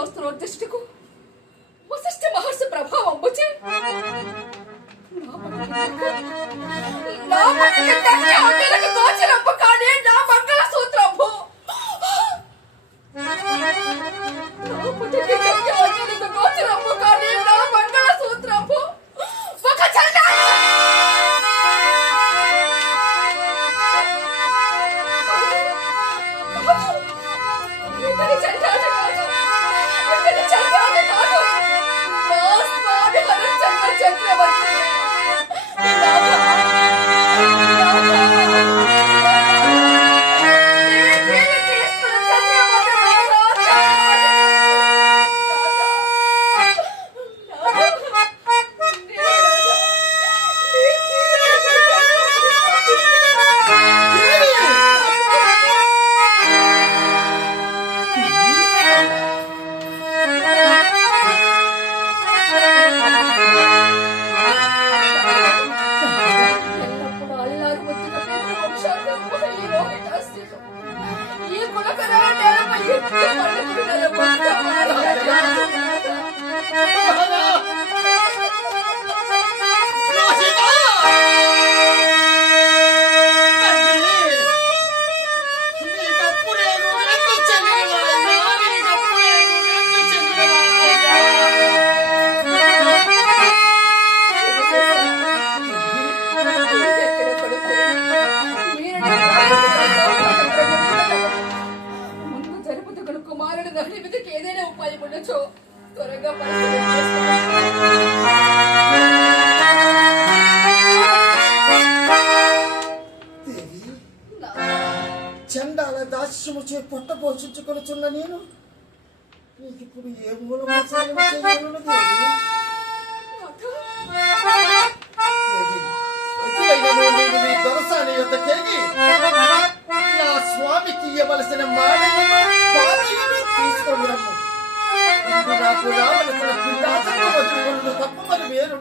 శాస్త్రోత్తిష్టకు వశిష్ఠ మహర్షి ప్రభావం బుచి నా పట్టికి తగ్గి అందరికి గోచరంపు కానీ నా మంగళ సూత్రంపు నా పట్టికి తగ్గి అందరికి గోచరంపు కానీ నా మంగళ సూత్రంపు ఒక చండాలి ఇతని చండాలి కాదు ఇతని చండాలి కాదు నా స్వామి హరిశ్చంద్ర చక్రవర్తి ఏదైనా ఉపాయం ఉండొచ్చు త్వరగా చండాల దాస్యము చే పొట్ట పోషించుకొనుచున్న నేను నీకు ఇప్పుడు ఏ మూలము దొరసాని యొక్క కేగి నా స్వామికి ఇవ్వవలసిన మానవులు తీసుకొని రమ్ము నాకు రావలసిన తప్పు మరి వేరు